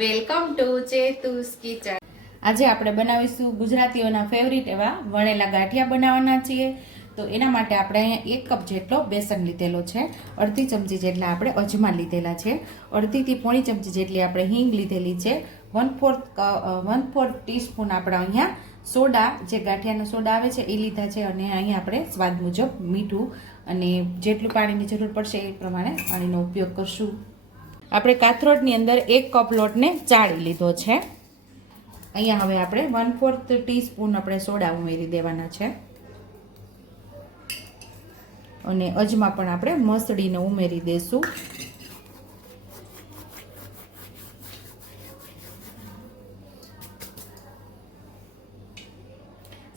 Welcome to ચેતુસ kitchen. આજે આપણે બનાવીશું ગુજરાતીઓના ફેવરિટ એવા વણેલા ગાંઠિયા બનાવવાના છીએ। તો એના માટે આપણે અહીંયા 1 કપ જેટલો બેસન લીધેલો છે, અડધી ચમચી જેટલા આપણે અજમા લીધેલા છે, અડધીથી પોણી ચમચી જેટલી આપણે હિંગ લીધેલી છે, 1/4 ટીસ્પૂન આપણે અહીંયા સોડા, જે ગાંઠિયાનો સોડા આવે છે એ લીધા છે, અને અહીંયા આપણે સ્વાદ મુજબ મીઠું અને જેટલું પાણીની જરૂર પડશે એ પ્રમાણે પાણીનો ઉપયોગ કરશું। આપણે કાથરોટની અંદર 1 કપ લોટને ચાળી લીધો છે। અહીંયા હવે આપણે 1/4 ટીસ્પૂન આપણે સોડા ઉમેરી દેવાના છે, અને અજમા પણ આપણે મસળીને ઉમેરી દઈશું।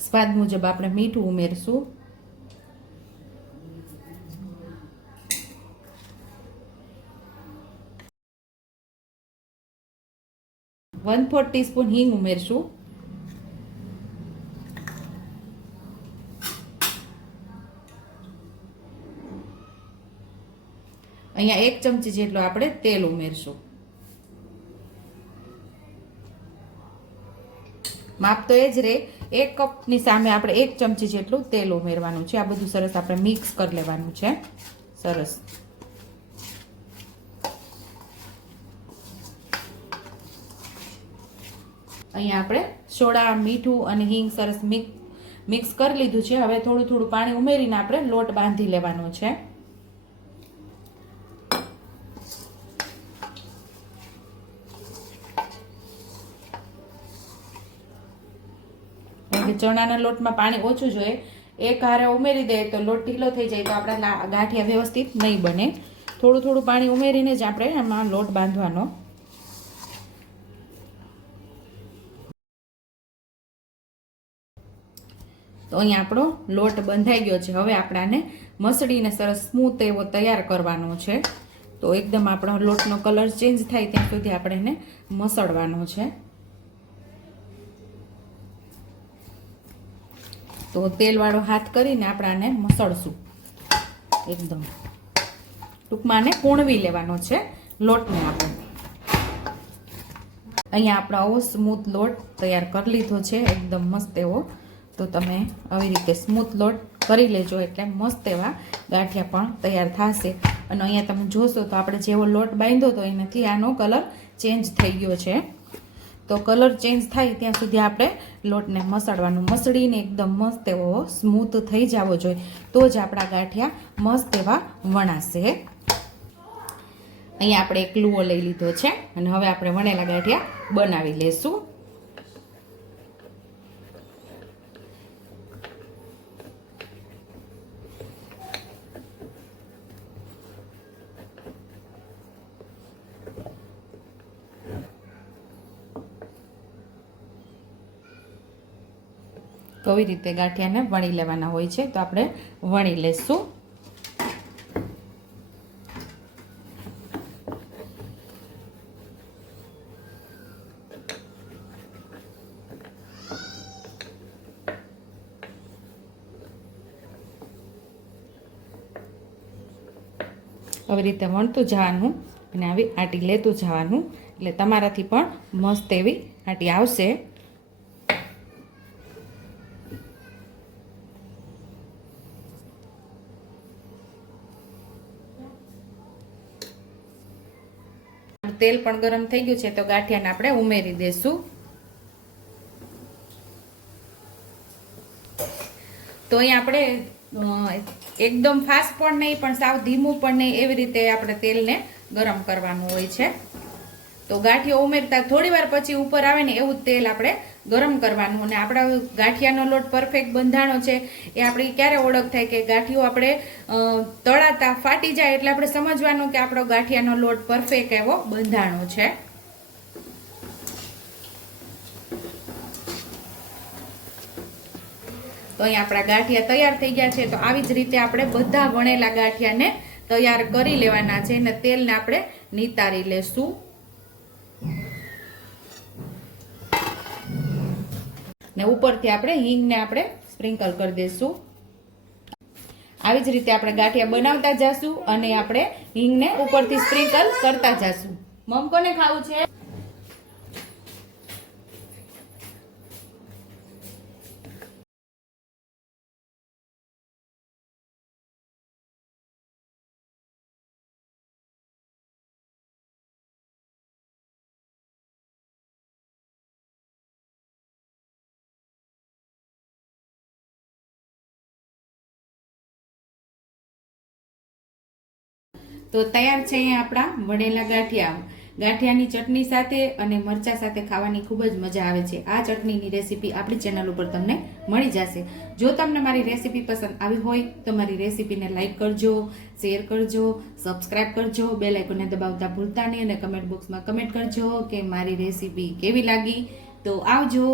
સ્વાદ મુજબ આપણે મીઠું ઉમેરશું। वन 4 ટીસ્પૂન હિંગ ઉમેરશું। અહીંયા 1 ચમચી જેટલો આપણે તેલ ઉમેરશું। માપ તો એ જ રહે, 1 કપની સામે આપણે 1 ચમચી જેટલું તેલ ઉમેરવાનું છે। આ બધું સરસ આપણે મિક્સ કરી લેવાનું છે। સરસ અહીંયા આપણે સોડા, મીઠું અને હિંગ સરસ મિક્સ કરી લીધું છે। હવે થોડું થોડું પાણી ઉમેરીને આપણે લોટ બાંધી લેવાનો છે। ચણાના લોટમાં પાણી ઓછું જોઈએ, એક હારે ઉમેરી દે તો લોટ ઢીલો થઈ જાય તો આપણા ગાંઠિયા વ્યવસ્થિત નહીં બને। થોડું થોડું પાણી ઉમેરીને જ આપણે એમાં લોટ બાંધવાનો। તો અહીંયા આપણો લોટ બંધાઈ ગયો છે। હવે આપણાને મસળીને સરસ સ્મૂથ એવો તૈયાર કરવાનો છે। તો એકદમ આપણો લોટનો કલર ચેન્જ થાય ત્યાં સુધી આપણે એને મસળવાનો છે। તો તેલવાળો હાથ કરીને આપણે આને મસળશું। એકદમ ટૂંકમાં આને કૂણવી લેવાનો છે લોટને આપણે। અહીંયા આપણો આવો સ્મૂથ લોટ તૈયાર કરી લીધો છે, એકદમ મસ્ત એવો। તો તમે આવી રીતે સ્મૂથ લોટ કરી લેજો, એટલે મસ્ત એવા ગાંઠિયા પણ તૈયાર થશે। અને અહીંયા તમે જોશો તો આપણે જેવો લોટ બાંધ્યો તો એનાથી આનો કલર ચેન્જ થઈ ગયો છે। તો કલર ચેન્જ થાય ત્યાં સુધી આપણે લોટને મસળવાનું, મસળીને એકદમ મસ્ત એવો સ્મૂથ થઈ જવો જોઈએ, તો જ આપણા ગાંઠિયા મસ્ત એવા વણાશે। અહીંયા આપણે એક લુઓ લઈ લીધો છે, અને હવે આપણે વણેલા ગાંઠિયા બનાવી લેશું। તો આવી રીતે ગાંઠિયાને વણી લેવાના હોય છે, તો આપણે વણી લેશું। આવી રીતે વણતું જવાનું અને આવી આટી લેતું જવાનું, એટલે તમારાથી પણ મસ્ત એવી આટી આવશે। તેલ પણ ગરમ થઈ ગયું છે, તો ગાંઠિયાને આપણે ઉમેરી દેશું। તો અહીંયા આપણે એકદમ ફાસ્ટ પણ નહીં, પણ સાવ ધીમું પણ નહીં, એવી રીતે આપણે તેલને ગરમ કરવાનું હોય છે। તો ગાંઠિયો ઉમેરતા થોડી વાર પછી ઉપર આવે ને એવું તેલ આપણે ગરમ કરવાનું। અને આપણા ગાંઠિયાનો લોટ પરફેક્ટ બંધાણો છે એ આપણી ક્યારે ઓળખ થાય કે ગાંઠિયો આપણે તળાતા ફાટી જાય, એટલે આપણે સમજવાનું કે આપણો ગાંઠિયાનો લોટ પરફેક્ટ એવો બંધાણો છે। તો અહીં આપણા ગાંઠિયા તૈયાર થઈ ગયા છે। તો આવી જ રીતે આપણે બધા વણેલા ગાંઠિયાને તૈયાર કરી લેવાના છે, અને તેલને આપણે નિતારી લેશું। ને ઉપરથી આપણે હિંગને આપણે સ્પ્રિંકલ કરી દઈશું। આવી જ રીતે આપણે ગાંઠિયા બનાવતા જશું અને આપણે હિંગને ઉપરથી સ્પ્રિંકલ કરતા જશું। મમ કોને ખાવું છે? તો તૈયાર છે અહીંયા આપણા વણેલા ગાંઠિયા. ગાંઠિયાની ચટણી સાથે અને મરચા સાથે ખાવાની ખૂબ જ મજા આવે છે. આ ચટણીની રેસીપી આપણી ચેનલ ઉપર તમને મળી જશે. જો તમને મારી રેસીપી પસંદ આવી હોય તો મારી રેસીપીને લાઈક કરજો, શેર કરજો, સબસ્ક્રાઇબ કરજો, બેલ આઇકોનને દબાવતા ભૂલતા નહીં અને કમેન્ટ બોક્સમાં કમેન્ટ કરજો કે મારી રેસીપી કેવી લાગી. તો આવજો.